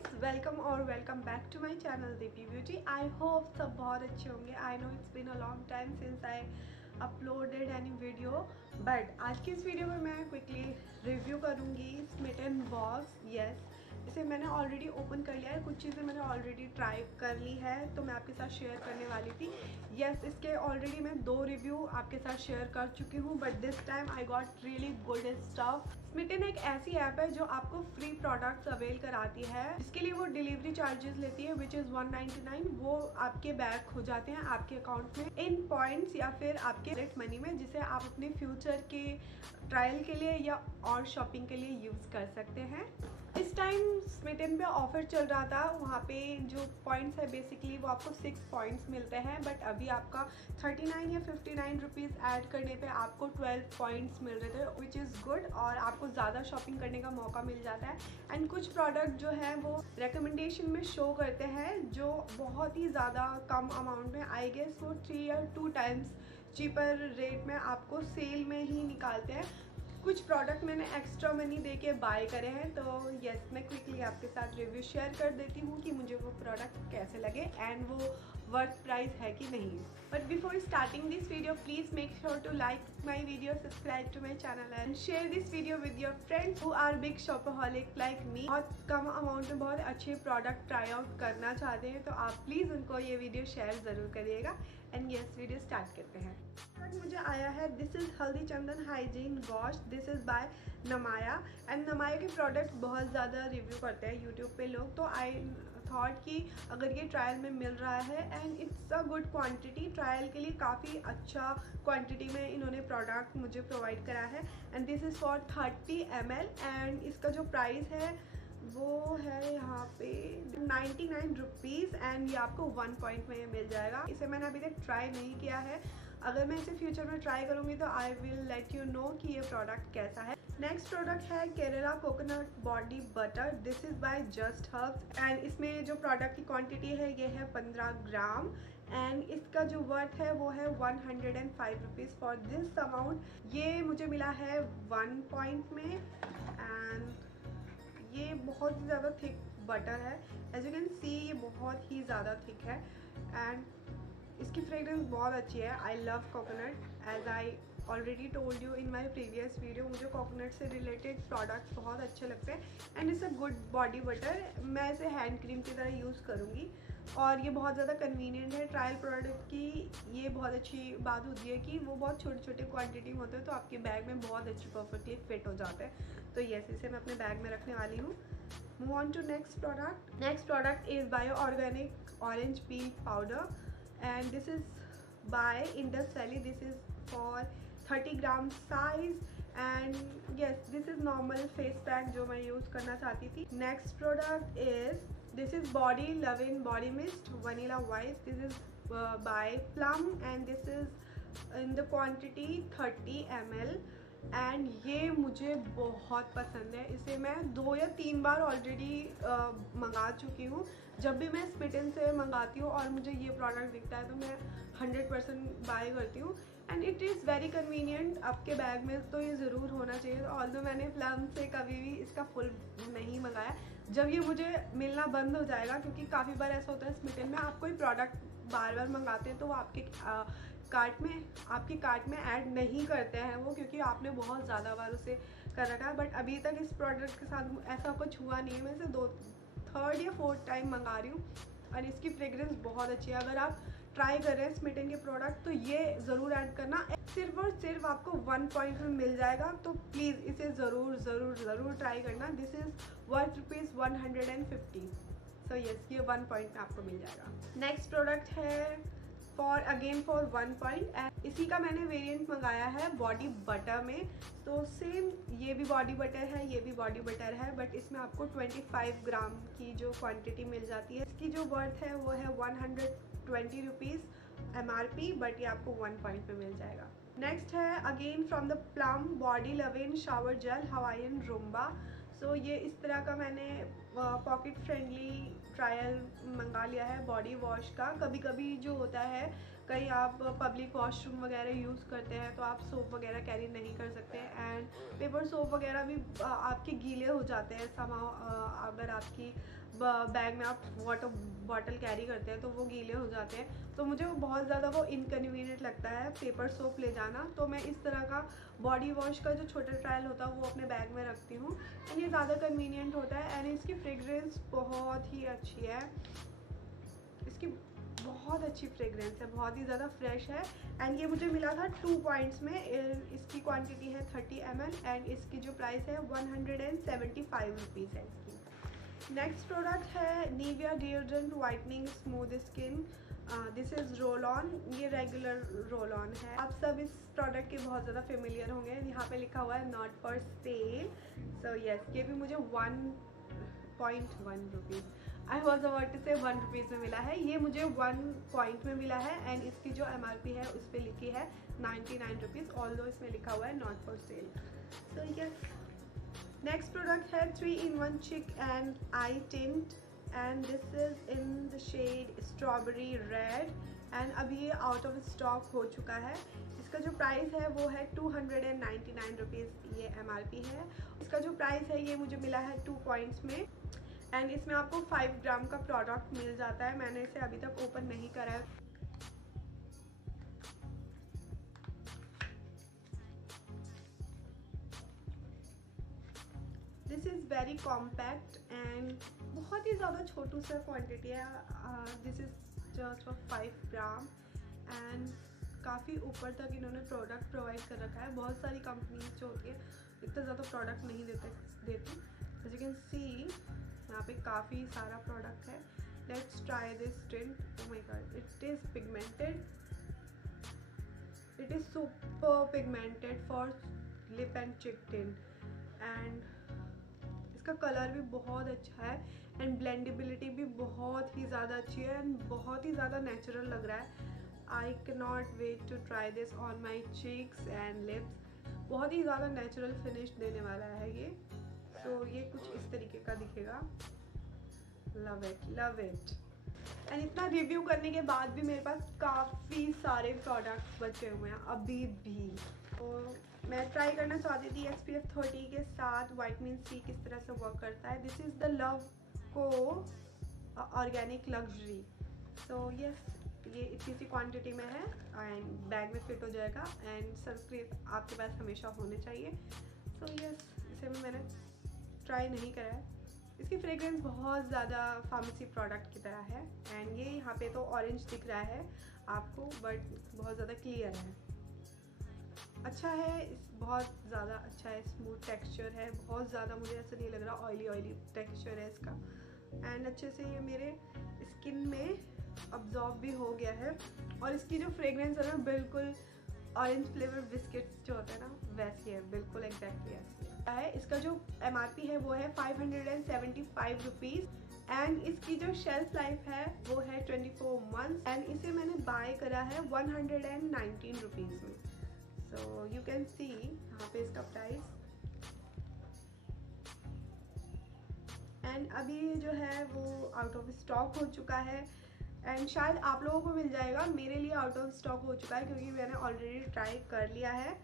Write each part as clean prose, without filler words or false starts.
Guys, welcome और welcome back to my channel Deepi beauty. I hope सब बहुत अच्छे होंगे। I know it's been a long time since I uploaded any video, but आज की इस वीडियो में मैं क्विकली रिव्यू करूँगी स्मिटन बॉस। यस, इसे मैंने ऑलरेडी ओपन कर लिया है, कुछ चीज़ें मैंने ऑलरेडी ट्राई कर ली है तो मैं आपके साथ शेयर करने वाली थी। यस, इसके ऑलरेडी मैं 2 रिव्यू आपके साथ शेयर कर चुकी हूँ, but this time I got really good stuff. Smytten एक ऐसी ऐप है जो आपको फ्री प्रोडक्ट्स अवेल कराती है। इसके लिए वो डिलीवरी चार्जेस लेती है विच इज़ 199। वो आपके बैक हो जाते हैं आपके अकाउंट में इन पॉइंट्स या फिर आपके डायरेक्ट मनी में, जिसे आप अपने फ्यूचर के ट्रायल के लिए या और शॉपिंग के लिए यूज़ कर सकते हैं। इस टाइम स्मिटन पे ऑफर चल रहा था, वहाँ पे जो पॉइंट्स है बेसिकली वो आपको 6 पॉइंट्स मिलते हैं, बट अभी आपका 39 या 59 रुपीज़ ऐड करने पे आपको 12 पॉइंट्स मिल रहे थे विच इज़ गुड, और आपको ज़्यादा शॉपिंग करने का मौका मिल जाता है। एंड कुछ प्रोडक्ट जो है वो रिकमेंडेशन में शो करते हैं जो बहुत ही ज़्यादा कम अमाउंट में, आई गेस वो 3 या 2 टाइम्स चीपर रेट में आपको सेल में ही निकालते हैं। कुछ प्रोडक्ट मैंने एक्स्ट्रा मनी दे के बाय करे हैं, तो यस मैं क्विकली आपके साथ रिव्यू शेयर कर देती हूँ कि मुझे वो प्रोडक्ट कैसे लगे एंड वो वर्थ प्राइस है कि नहीं। But before starting this video please make sure to like my video, subscribe to my channel and share this video with your friends who are big shopaholic like me. बहुत कम amount में बहुत अच्छे product try out करना चाहते हैं तो आप प्लीज़ उनको ये वीडियो शेयर ज़रूर करिएगा। एंड यस, वीडियो स्टार्ट करते हैं। मुझे आया है this is Haldi Chandan hygiene wash, this is by Namaya. And Namaya के प्रोडक्ट बहुत ज़्यादा रिव्यू करते हैं यूट्यूब पे लोग, तो आई थॉट कि अगर ये ट्रायल में मिल रहा है and it's a good quantity, trial के लिए काफ़ी अच्छा क्वांटिटी में इन्होंने प्रोडक्ट मुझे प्रोवाइड करा है। And this is for 30 ml and इसका जो प्राइस है वो है यहाँ पे 99 रुपीज़ एंड ये आपको 1 पॉइंट में मिल जाएगा। इसे मैंने अभी तक ट्राई नहीं किया है, अगर मैं इसे फ्यूचर में ट्राई करूँगी तो I will let you know कि ये प्रोडक्ट कैसा है। नेक्स्ट प्रोडक्ट है Kerala coconut body butter, this is by just herbs and इसमें जो प्रोडक्ट की क्वांटिटी है ये है 15 ग्राम एंड इसका जो वर्थ है वो है 105 रुपीज़ फॉर दिस अमाउंट। ये मुझे मिला है 1 पॉइंट में एंड ये बहुत ही ज़्यादा थिक बटर है, एज यू कैन सी ये बहुत ही ज़्यादा थिक है एंड इसकी फ्रेग्रेंस बहुत अच्छी है। I love coconut, as I already told you in my previous video, मुझे कोकोनट से रिलेटेड प्रोडक्ट्स बहुत अच्छे लगते हैं and it's a good body butter. मैं इसे हैंड क्रीम की तरह यूज़ करूँगी और ये बहुत ज़्यादा कन्वीनियंट है। ट्रायल प्रोडक्ट की ये बहुत अच्छी बात होती है कि वो बहुत छोटे छोटे क्वांटिटी में होते हैं तो आपके बैग में बहुत अच्छी परफेक्टली फिट हो जाते हैं। तो यस, इसे मैं अपने बैग में रखने वाली हूँ। Move on to next product. Next product is bio organic orange peel powder and this is by Indus Valley. This is for 30 gram size and yes, this is normal face pack जो मैं use करना चाहती थी। Next product is this is body loving body mist vanilla white. This is by Plum and this is in the quantity 30 ml and ये मुझे बहुत पसंद है। इसे मैं 2 या 3 बार ऑलरेडी मंगा चुकी हूँ। जब भी मैं स्मिटन से मंगाती हूँ और मुझे ये प्रोडक्ट दिखता है तो मैं 100% बाय करती हूँ and it is very convenient. आपके बैग में तो ये ज़रूर होना चाहिए। ऑल्दो मैंने प्लम से कभी भी इसका फुल नहीं मंगाया, जब ये मुझे मिलना बंद हो जाएगा, क्योंकि काफ़ी बार ऐसा होता है स्मिटन में आप कोई प्रोडक्ट बार बार मंगाते हैं तो वो आपके कार्ट में ऐड नहीं करते हैं वो, क्योंकि आपने बहुत ज़्यादा बार उसे कर रखा है। बट अभी तक इस प्रोडक्ट के साथ ऐसा कुछ हुआ नहीं है। मैं इसे 3rd या 4th टाइम मंगा रही हूँ और इसकी फ्रेग्रेंस बहुत अच्छी है। अगर आप ट्राई कर रहे हैं स्मिटन के प्रोडक्ट तो ये ज़रूर ऐड करना, सिर्फ और सिर्फ आपको 1 पॉइंट में मिल जाएगा, तो प्लीज़ इसे ज़रूर ज़रूर ज़रूर ट्राई करना। This is worth rupees 150। So yes, ये 1 पॉइंट में आपको मिल जाएगा। नेक्स्ट प्रोडक्ट है फॉर 1 पॉइंट एंड इसी का मैंने वेरिएंट मंगाया है बॉडी बटर में। तो सेम ये भी बॉडी बटर है, ये भी बॉडी बटर है, बट इसमें आपको 25 ग्राम की जो क्वांटिटी मिल जाती है। इसकी जो वर्थ है वो है 120 रुपीज़ MRP, बट ये आपको 1 पॉइंट पे मिल जाएगा। नेक्स्ट है again from the Plum body lovin shower gel Hawaiian rumba. So ये इस तरह का मैंने पॉकेट फ्रेंडली ट्रायल मंगा लिया है बॉडी वॉश का। कभी कभी जो होता है, कहीं आप पब्लिक वॉशरूम वगैरह यूज़ करते हैं तो आप सोप वगैरह कैरी नहीं कर सकते एंड पेपर सोप वगैरह भी आपके गीले हो जाते हैं समाव, अगर आपकी बैग में आप वाटर बॉटल कैरी करते हैं तो वो गीले हो जाते हैं, तो मुझे वो बहुत ज़्यादा वो इनकन्वीनियंट लगता है पेपर सोप ले जाना। तो मैं इस तरह का बॉडी वॉश का जो छोटा ट्रायल होता है वो अपने बैग में रखती हूँ, एंड ये ज़्यादा कन्वीनियंट होता है। एंड इसकी फ्रेगरेंस बहुत ही अच्छी है, इसकी बहुत अच्छी फ्रेगरेंस है, बहुत ही ज़्यादा फ्रेश है। एंड ये मुझे मिला था 2 पॉइंट्स में। इसकी क्वांटिटी है 30 ml एंड इसकी जो प्राइस है 175 रुपीज़ है इसकी। नेक्स्ट प्रोडक्ट है Nivea deodorant whitening smooth skin, this is roll on. ये रेगुलर रोल ऑन है। आप सब इस प्रोडक्ट के बहुत ज़्यादा फेमिलियर होंगे। यहाँ पे लिखा हुआ है not for sale, so yes, ये भी मुझे 1.1 rupees, I was about to say 1 rupees में मिला है। ये मुझे 1 पॉइंट में मिला है एंड इसकी जो MRP है उस पर लिखी है 99 रुपीज़, ऑल्दो इसमें लिखा हुआ है not for sale. So yes, next product है 3-in-1 cheek and eye tint and this is in the shade strawberry red and अभी ये आउट ऑफ स्टॉक हो चुका है। इसका जो प्राइस है वो है 299 रुपीज़, ये MRP है। इसका जो प्राइस है ये मुझे मिला है 2 पॉइंट्स में एंड इसमें आपको 5 ग्राम का प्रोडक्ट मिल जाता है। मैंने इसे अभी तक ओपन नहीं करा है। This is very compact and बहुत ही ज़्यादा छोटू सा क्वांटिटी है। This is just for 5 gram and काफ़ी ऊपर तक इन्होंने प्रोडक्ट प्रोवाइड कर रखा है। बहुत सारी कंपनीज जो होती है इतना ज़्यादा प्रोडक्ट नहीं देती। एज यू कैन सी यहाँ पे काफ़ी सारा प्रोडक्ट है। Let's try this tint. Oh my God, it is pigmented, it is super pigmented for lip and चिक टिंट एंड इसका कलर भी बहुत अच्छा है एंड ब्लेंडेबिलिटी भी बहुत ही ज़्यादा अच्छी है एंड बहुत ही ज़्यादा नेचुरल लग रहा है। I can not wait to try this on my cheeks and lips. बहुत ही ज़्यादा नेचुरल फिनिश देने वाला है ये। तो ये कुछ इस तरीके का दिखेगा। Love it, love it. And इतना रिव्यू करने के बाद भी मेरे पास काफ़ी सारे प्रोडक्ट्स बचे हुए हैं अभी भी। तो मैं ट्राई करना चाहती थी SPF 30 के साथ विटामिन C किस तरह से वर्क करता है। दिस इज़ द लव को ऑर्गेनिक लग्जरी। सो यस, ये इतनी सी क्वांटिटी में है एंड बैग में फिट हो जाएगा एंड सनस्क्रीन आपके पास हमेशा होने चाहिए। सो यस, इसे मैंने ट्राई नहीं करा है। इसकी फ्रेग्रेंस बहुत ज़्यादा फार्मेसी प्रोडक्ट की तरह है एंड ये यहाँ पे तो ऑरेंज दिख रहा है आपको, बट बहुत ज़्यादा क्लियर है। अच्छा है, बहुत ज़्यादा अच्छा है, स्मूथ टेक्सचर है, बहुत ज़्यादा मुझे ऐसा नहीं लग रहा ऑयली टेक्सचर है इसका एंड अच्छे से ये मेरे स्किन में अब्जॉर्ब भी हो गया है। और इसकी जो फ्रेग्रेंस है ना बिल्कुल ऑरेंज फ्लेवर बिस्किट जो होता है ना वैसी है, बिल्कुल एग्जैक्टली ऐसी है। इसका जो MRP है वो है 575 रुपीज़ एंड इसकी जो शेल्फ लाइफ है वो है 24 मंथ्स एंड इसे मैंने बाय करा है 119 रुपीज़ में। सो यू कैन सी यहाँ पे इसका प्राइस एंड अभी जो है वो आउट ऑफ स्टॉक हो चुका है एंड शायद आप लोगों को मिल जाएगा। मेरे लिए आउट ऑफ स्टॉक हो चुका है क्योंकि मैंने ऑलरेडी ट्राई कर लिया है।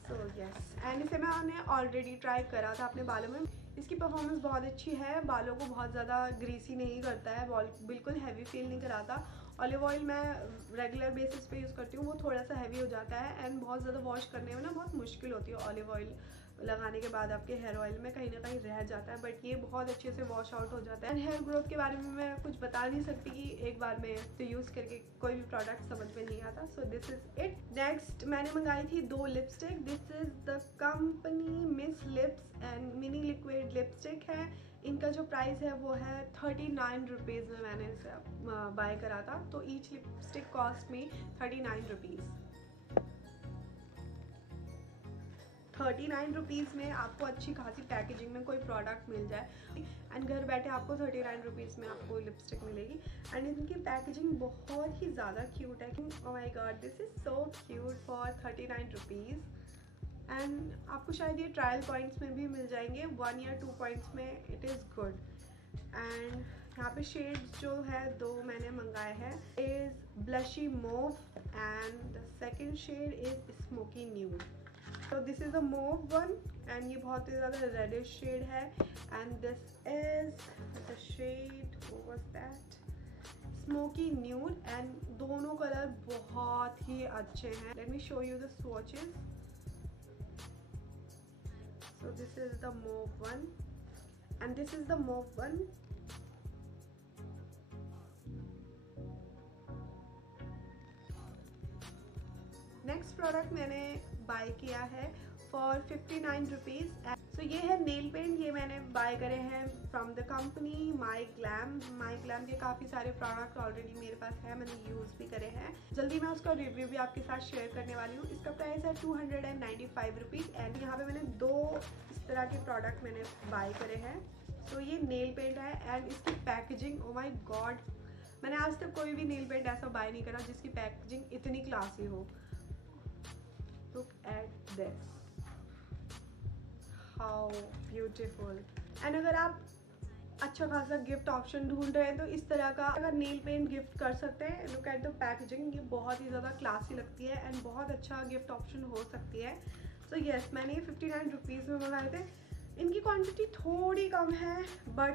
सो यस, एंड इसे मैंने ऑलरेडी ट्राई करा था अपने बालों में। इसकी परफॉर्मेंस बहुत अच्छी है, बालों को बहुत ज़्यादा ग्रीसी नहीं करता है, बिल्कुल हैवी फील नहीं कराता। ऑलिव ऑयल मैं रेगुलर बेसिस पे यूज़ करती हूँ, वो थोड़ा सा हैवी हो जाता है एंड बहुत ज़्यादा वॉश करने में ना बहुत मुश्किल होती है। ऑलिव ऑयल लगाने के बाद आपके हेयर ऑयल में कहीं ना कहीं रह जाता है, बट ये बहुत अच्छे से वॉश आउट हो जाता है। एंड हेयर ग्रोथ के बारे में मैं कुछ बता नहीं सकती कि एक बार में तो यूज़ करके कोई भी प्रोडक्ट समझ में नहीं आता। So this is it. Next मैंने मंगाई थी 2 lipstick. This is the company miss lips and mini liquid lipstick है। इनका जो प्राइस है वो है 39 रुपीज़ में मैंने इसे बाय करा था। तो ईच लिपस्टिक कॉस्ट में 39 रुपीज़। 39 रुपीज़ में आपको अच्छी खासी पैकेजिंग में कोई प्रोडक्ट मिल जाए एंड घर बैठे आपको 39 रुपीज़ में आपको लिपस्टिक मिलेगी एंड इनकी पैकेजिंग बहुत ही ज़्यादा क्यूट है। Oh my God, this is so cute for 39 rupees and आपको शायद ये ट्रायल पॉइंट्स में भी मिल जाएंगे, 1 या 2 पॉइंट्स में। इट इज़ गुड एंड यहाँ पे शेड्स जो है 2 मैंने मंगाए हैं। Is blushy mauve and the second shade is smoky nude. तो this is a mauve one and ये बहुत ही ज़्यादा रेडिश शेड है and this is the shade what was that smoky nude and दोनों कलर बहुत ही अच्छे हैं. Let me show you the swatches. So this is the mauve one and this is the mauve one. Next product मैंने bye किया है for 59 rupees. सो ये है नेल पेंट. ये मैंने बाय करे हैं from the company my glam के काफ़ी सारे प्रोडक्ट ऑलरेडी मेरे पास है, मैंने यूज़ भी करे हैं. जल्दी मैं उसका रिव्यू भी आपके साथ शेयर करने वाली हूँ. इसका प्राइस है 295 रुपीज़ एंड यहाँ पे मैंने 2 इस तरह के प्रोडक्ट मैंने बाय करे हैं. तो ये नेल पेंट है एंड इसकी पैकेजिंग ओ माई गॉड, मैंने आज तक कोई भी नेल पेंट ऐसा बाय नहीं करा जिसकी पैकेजिंग इतनी क्लासी हो. Look at this, how beautiful. And अगर आप अच्छा खासा गिफ्ट ऑप्शन ढूंढ रहे हैं तो इस तरह का अगर नेल पेंट गिफ्ट कर सकते हैं. लुक एट द पैकेजिंग, ये बहुत ही ज़्यादा क्लासी लगती है एंड बहुत अच्छा गिफ्ट ऑप्शन हो सकती है. सो येस, मैंने ये 59 रुपीज़ में मंगाए थे. इनकी क्वांटिटी थोड़ी कम है बट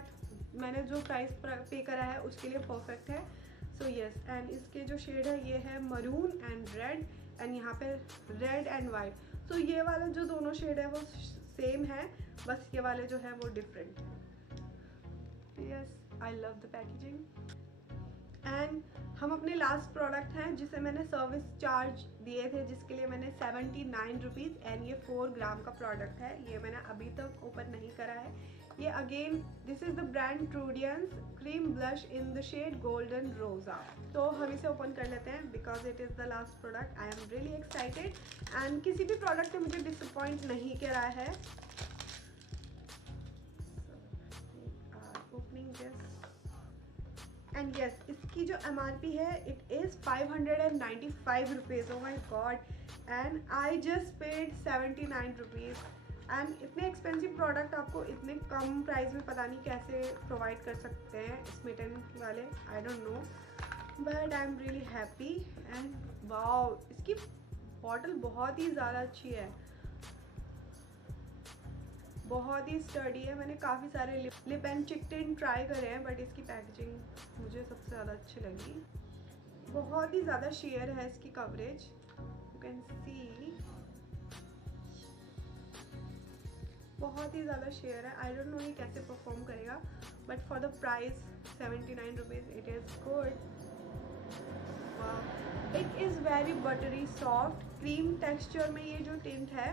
मैंने जो प्राइस पे करा है उसके लिए परफेक्ट है. सो येस, एंड इसके जो शेड है ये है मरून एंड रेड एंड यहाँ पे रेड एंड वाइट. सो ये वाला जो दोनों शेड है वो सेम है, बस ये वाले जो है वो डिफरेंट है. Yes, I love the packaging. And हम अपने लास्ट प्रोडक्ट हैं जिसे मैंने सर्विस चार्ज दिए थे जिसके लिए मैंने 79 रुपीज़ एंड ये 4 ग्राम का प्रोडक्ट है. ये मैंने अभी तक ओपन नहीं करा है. ये again this is the brand Trudians cream blush in the shade golden rosa. तो हम इसे ओपन कर लेते हैं because it is the last product. I am really excited and किसी भी प्रोडक्ट ने मुझे डिसअपॉइंट नहीं करा है. ओपनिंग दिस एंड यस, इसकी जो MRP है it is 595 rupees. Oh my god, and I just paid 79 rupees. And इतने एक्सपेंसिव प्रोडक्ट आपको इतने कम प्राइस में पता नहीं कैसे प्रोवाइड कर सकते हैं स्मिटन वाले. I don't know but I am really happy. And wow, इसकी बॉटल बहुत ही ज़्यादा अच्छी है, बहुत ही स्टडी है. मैंने काफ़ी सारे लिप एंड चिक टिंट ट्राई करे हैं बट इसकी पैकेजिंग मुझे सबसे ज़्यादा अच्छी लगी. बहुत ही ज़्यादा शेयर है इसकी कवरेज, यू कैन सी बहुत ही ज़्यादा शेयर है. आई डोंट नो ये कैसे परफॉर्म करेगा but for the price 79 rupees it is good. It is very buttery soft cream texture में ये जो टिंट है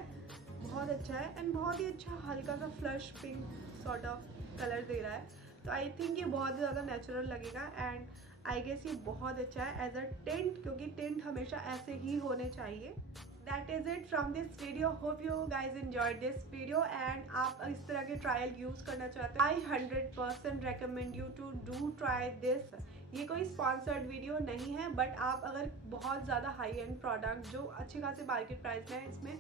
बहुत अच्छा है एंड बहुत ही अच्छा हल्का सा flush pink sort of colour दे रहा है. तो आई थिंक ये बहुत ज़्यादा नेचुरल लगेगा एंड आई गेस ये बहुत अच्छा है एज अ टिंट, क्योंकि टिंट हमेशा ऐसे ही होने चाहिए. That is it from this video. Hope you guys enjoyed this video and आप इस तरह के ट्रायल यूज़ करना चाहते हैं. I 100% recommend you to do try this. ये कोई स्पॉन्सर्ड वीडियो नहीं है बट आप अगर बहुत ज़्यादा हाई एंड प्रोडक्ट जो अच्छे खासे मार्केट प्राइस में है, इसमें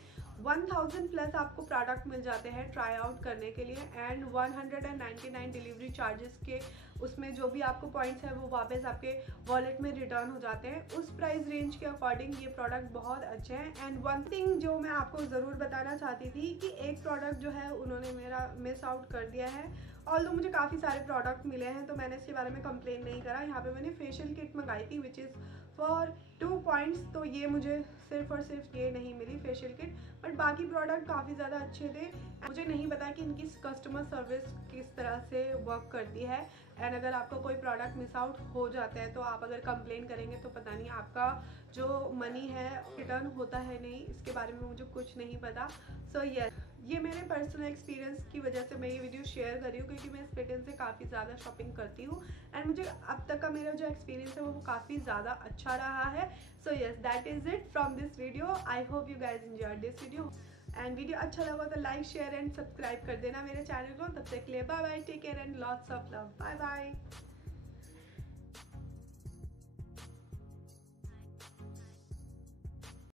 1000 प्लस आपको प्रोडक्ट मिल जाते हैं ट्राई आउट करने के लिए एंड 199 डिलीवरी चार्जेस के उसमें जो भी आपको पॉइंट्स है वो वापस आपके वॉलेट में रिटर्न हो जाते हैं. उस प्राइस रेंज के अकॉर्डिंग ये प्रोडक्ट बहुत अच्छे हैं. एंड वन थिंग जो मैं आपको ज़रूर बताना चाहती थी कि एक प्रोडक्ट जो है उन्होंने मेरा मिस आउट कर दिया है. ऑल्दो मुझे काफ़ी सारे प्रोडक्ट मिले हैं तो मैंने इसके बारे में कंप्लेन नहीं करा. यहाँ पे मैंने फेशियल किट मंगाई थी विच इज़ फॉर 2 पॉइंट्स, तो ये मुझे सिर्फ और सिर्फ ये नहीं मिली फेशियल किट बट बाकी प्रोडक्ट काफ़ी ज़्यादा अच्छे थे. मुझे नहीं पता कि इनकी कस्टमर सर्विस किस तरह से वर्क करती है एंड अगर आपका कोई प्रोडक्ट मिस आउट हो जाता है तो आप अगर कंप्लेन करेंगे तो पता नहीं आपका जो मनी है रिटर्न होता है नहीं, इसके बारे में मुझे कुछ नहीं पता. सो यस, ये मेरे पर्सनल एक्सपीरियंस की वजह से मैं ये वीडियो शेयर कर रही हूँ क्योंकि मैं स्प्लिटन से काफ़ी ज़्यादा शॉपिंग करती हूँ एंड मुझे अब तक का मेरा जो एक्सपीरियंस है वो काफ़ी ज़्यादा अच्छा रहा है. So yes, that is it from this video. I hope you guys enjoyed this video and video अच्छा लगा तो लाइक शेयर एंड सब्सक्राइब कर देना मेरे चैनल को. तब तक के लिए bye bye, take care and lots of love. Bye bye.